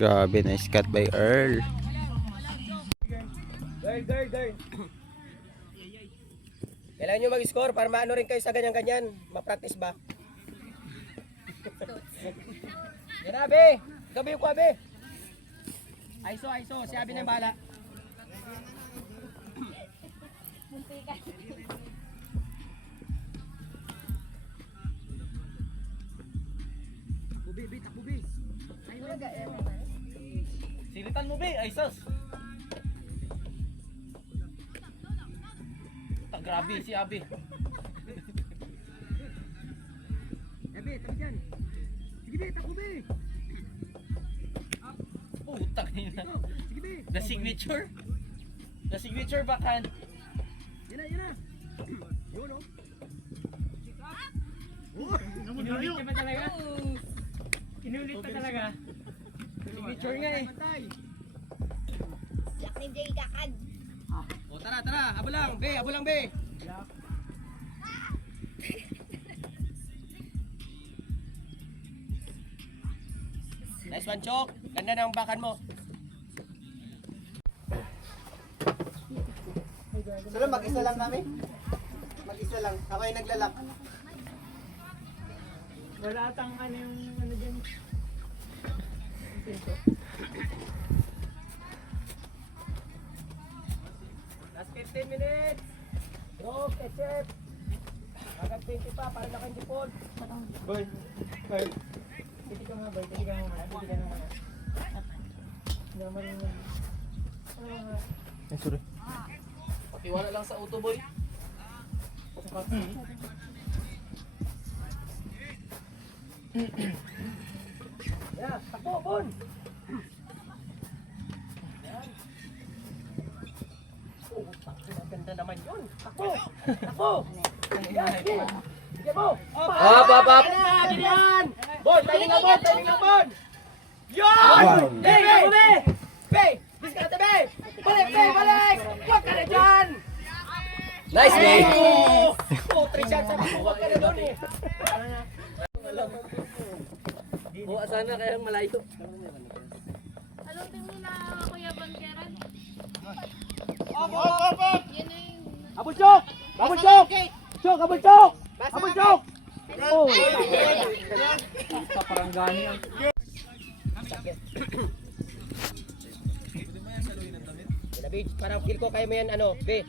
Grabe, nice cut by Earl. Girl. Kailangan nyo mag-score para maano rin kayo sa ganyan-ganyan. Ma-practice ba? Yan na, Abe. Gabi ko, Abe. Aiso. Si Abe na yung bala. Takbo, Be. Silitan mo, Be. Ay, sus. Grabe si Abi. Abi, tabi dyan. Sige, Be. Takbo, Be. Putak nila. Sige, Be. The signature backhand. Yan na. Yun, oh. Inulit ka pa talaga? Inulit pa talaga? Signature nga eh. Yak ni Jay Kakad. O tara. Abo lang, Be. Nice one, Chok. Ganda ng bakan mo. Solo, mag-isa lang namin. Mag-isa lang. Ako ay naglalak. Wala atang ano yung ano dyan. Last 15 minutes. Go, Ketchup. Agad 20 pa para nakandipon. Boy. Hindi ka nga ba? Hindi ka nga. Hindi ka marinig. Sorry. Patiwala lang sa auto, boy. Yeah, takbo, Bon. Ganda naman yun. Takbo. Yan. Sige mo. Up. Ganyan. Bon, timing lang, Bon. Yun! Be! Diskarte, Be! Balik! Huwag ka na dyan! Nice, Be! Oh, 3 shots sabi ko, huwag ka na doon eh. Buka sana kayang malayo. Anong team nila, Kuya Bankeran? Op! Yan na yung... Abol Chok! Oh! Parang gani ang... Parang feel ko kaya mo yan, Be.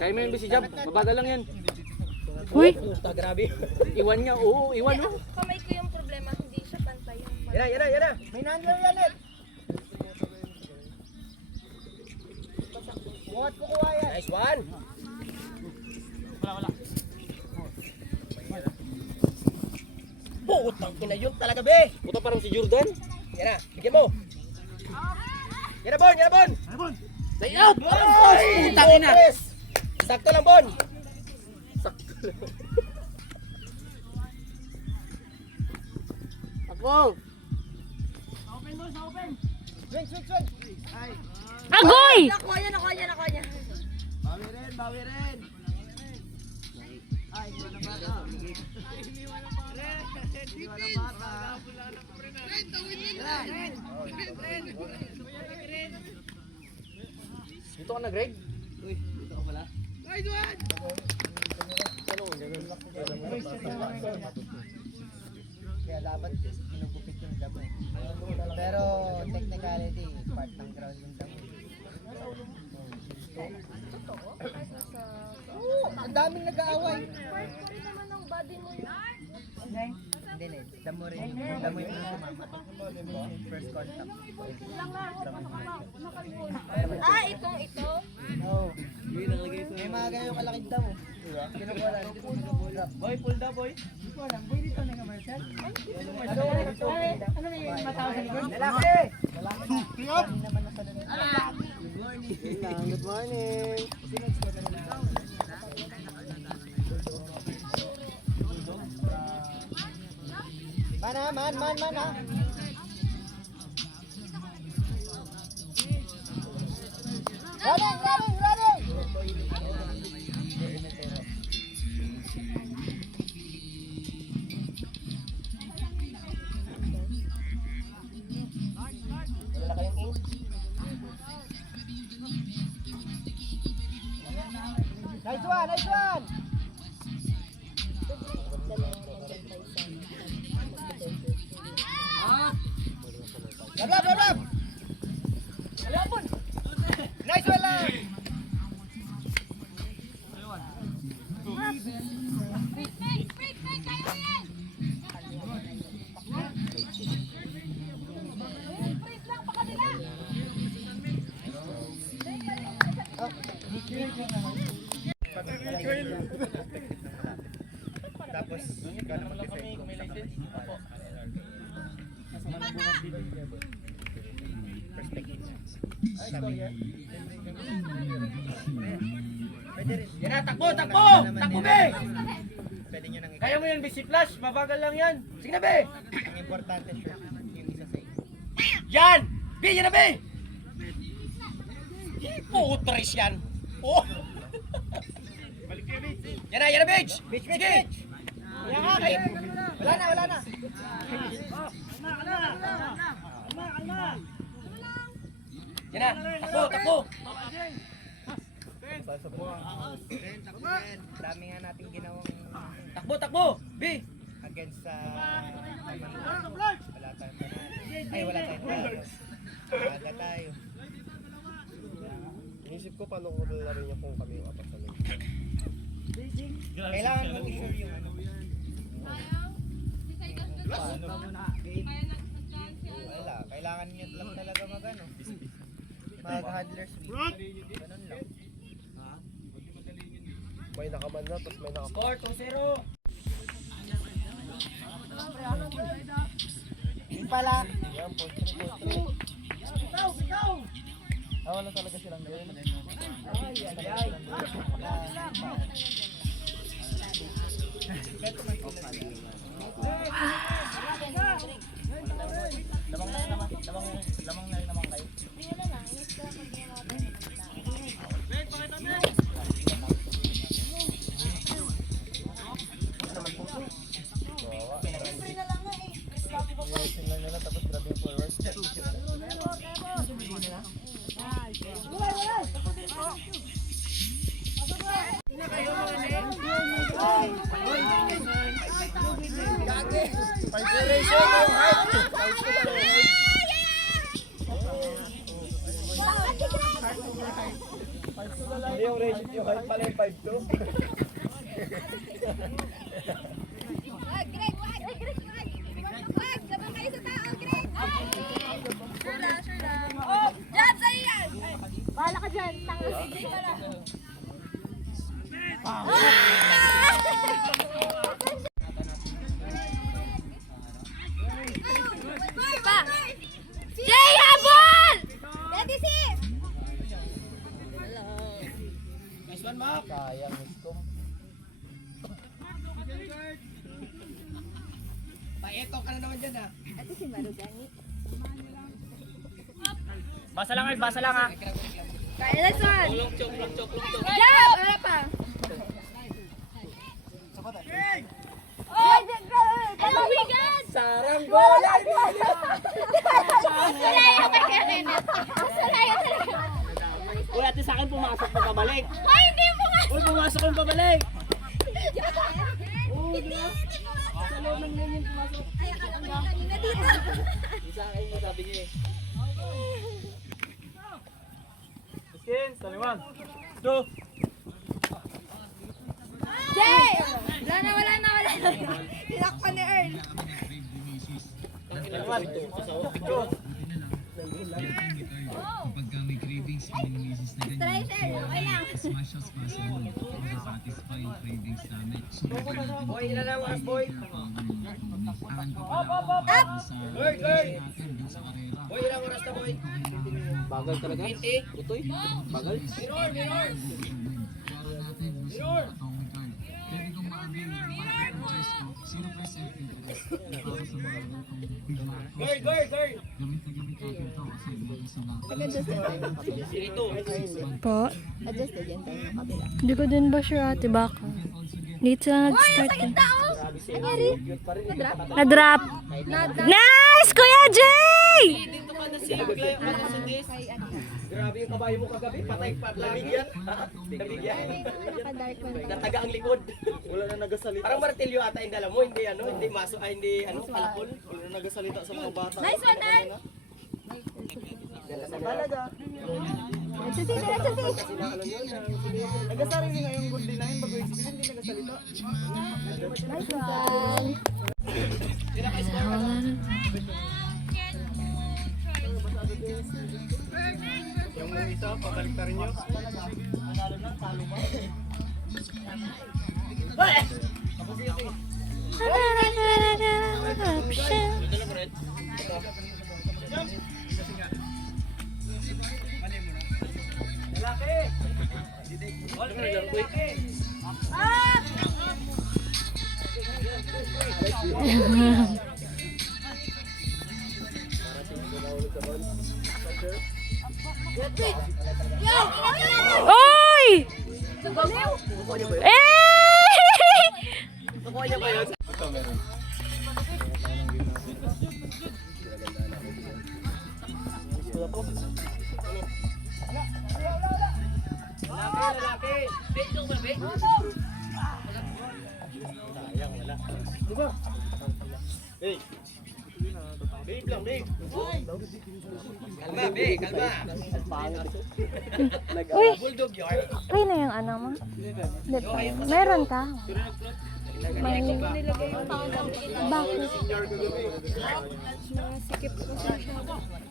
Kaya mo yun, si Jab. Mabagal lang yan. Uy! Puta, grabe. Iwan nga, oo. Iwan, oh. Kamay ko yung problema, hindi siya pantay yung... Yan na. May nandler yan eh. Buhat ko kuha yan. Nice one. Wala. Putang ina yun talaga, Be. Puta parang si Jordan. Yan na, bigyan mo. Yan na, Bon. Lay out! Ay! Putang ina! Sakto lang, Bon. Ako! Swing. Ay. Agoy! Nakuha niya. Bawi rin. Ay, iwan na bata. Dito ka na, Greg? Uy, dito ka pala. Kaya dapat ginugupit yung damo. Pero technicality, part ng ground yung damo. Oo, ang daming nag-aaway. Part ko rin naman ng body mo yun. Hindi, damo rin. Damo yung sumama. First contact. Ito. Oo. May mga ganyan kalaking damo. Kinukuha lang. Dito sa Boy, pull da, boy. Hindi ko alam. Boy, dito na naman siya. Ano may matao sa likod? Lalaki! Hindi naman nasa lalaki. Good morning. Man ha. Running! Wala kayong king? Nice one! Lab! Nice one lang! Tapos, ikaw naman defend kung saan ka. Perspective. Sabi. Pwede rin. Yan na, takbo! Naman, Be! Pwede nyo nang Kaya mo yan, BC Flash. Mabagal lang yan. Sige na, Be! Ang importante, sure, yung isa sa iyo. Yan! Be, yan na, Be! Putres yan. Oh! Yan na, Beach! Sige! Yan nga, kay. Wala na. Yan na, takbo! Dami nga natin ginawang Takbo! Be! against sa wala tayong panalo. Ay, wala tayong panalo. Aga tayo. Inisip ko paano ko lalaro niya kung kami yung apat sa loob. Kailangan mo i-sure yung ano. Wala, kailangan nyo lang talaga mag-ano. Mag-handlers week. Ganun lang. May nakaman na, tapos may nakaman. Score 2-0! Yung pala, Yan, point 3. Wala talaga silang gawin. Lang nila, tapos grabe yung forward. Hindi yung ratio yung height pala yung 5'2". Wag! Labang kayo sa tao, Greg! Sure lang. Jab, sa'yo yan! Bahala ka dyan, tanga. Pa! Jay, habol! Ready, sis! Nice one, Mark! Sayang, miskom. Paeto ka na naman dyan, ha? Ito si Marugani. Basa lang, ha? Kaya na, son! Jab! Wala pa! Oh my God! Sarang bola! Sulayo ka kaya, Kenneth. Sulayo talaga. Uy, ate sa akin pumasok pa pabalik. Ay, hindi mo nga! Uy, pumasok yung pabalik. Hindi mo nga! Sa loob ng lane yung pumasok. Ay, akala ko yung kanina dito. Sa akin mo sabi niya eh. Skin, taliwan. Do. Jay! Wala na. Tinakpan ni Earl. Taliwan. Do. Kapag may cravings kami ng misis na ganyan, Treasure, okay lang. as much as possible, satisfy yung cravings namin. So, Boy, ilan na oras, boy? listahan ko pala ako sa Guard! natin dun sa karera. Boy, ilang oras na, boy? Bagal talaga. 20. Utoy. Bagal. Mirror! Kaya natin dun sa atomic card. Pwede kong ma-avail yung multiple choice ko. Sino pa yung self-interest? Para sa mga lutong big macros. Guard! Gamit na gamit natin to kasi meron sila. Dito. Po? Adjusted yan tayo ng kabila. Hindi ko din ba sure ate baka. Late sila nag-start eh. Tao! Nangyari? Na-drop. Nice! Kuya Jay! Dito ka na si Glayo ka na sa dis. Grabe yung kabayo mo kagabi. Patay pa. Lamig yan. Lamig yan. Naka-dark man tayo. Nataga ang likod. Wala na nagasalita. Parang martilyo ata yung dala mo. Hindi ano. Hindi maso. Ay hindi ano. Kalapol. Wala na nagasalita sa mga bata. Nice one, Dan! Balaga. Nagsisi! Nagasarili nga yung good na yun. Bago hindi nagasalita. Nice one! Yung isa, pabalik nyo. Nanalo na, talo ba? Lalaki! All three, lalaki! Oy! Eh! Nakuha niya ba yun? Lalaki! Big ka ba, big? Sayang, wala. Diba? Big. Big lang, big. Kalma, big, kalma. Uy! Bulldog yard. Ay na yung ano mo? Hindi pa. Meron ka? May... Bakit?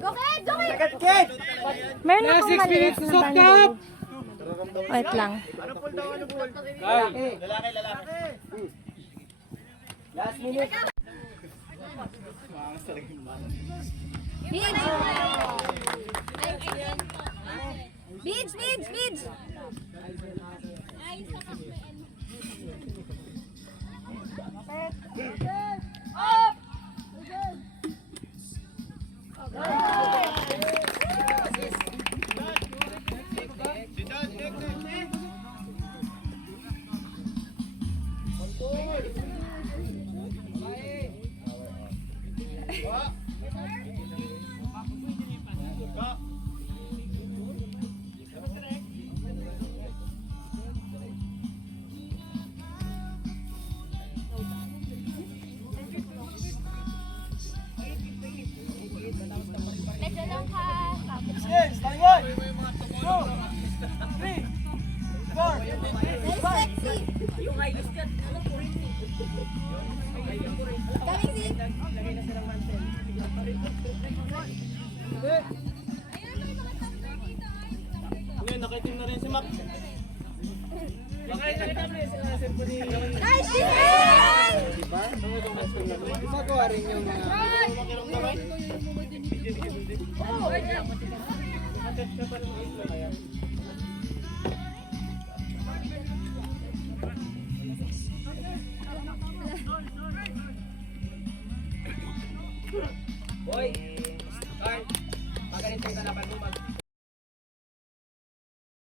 Goked! Goked! Second kid! Meron akong maliit na bundle. Wait lang. Ano pull daw, ano pull? Lalaki. Lalaki. Last minute. Beads! Beads! Beads! Up! Medyo lang ka. Yes, line one. 2, 3, 4. Nice sexy! Galing si... Ngayon, nakitim na rin si Mac. Nakita mo yung symphony. Nice design! Gumagawa rin yung mga... Boy, Carl, pag ganito yung kalaban mo,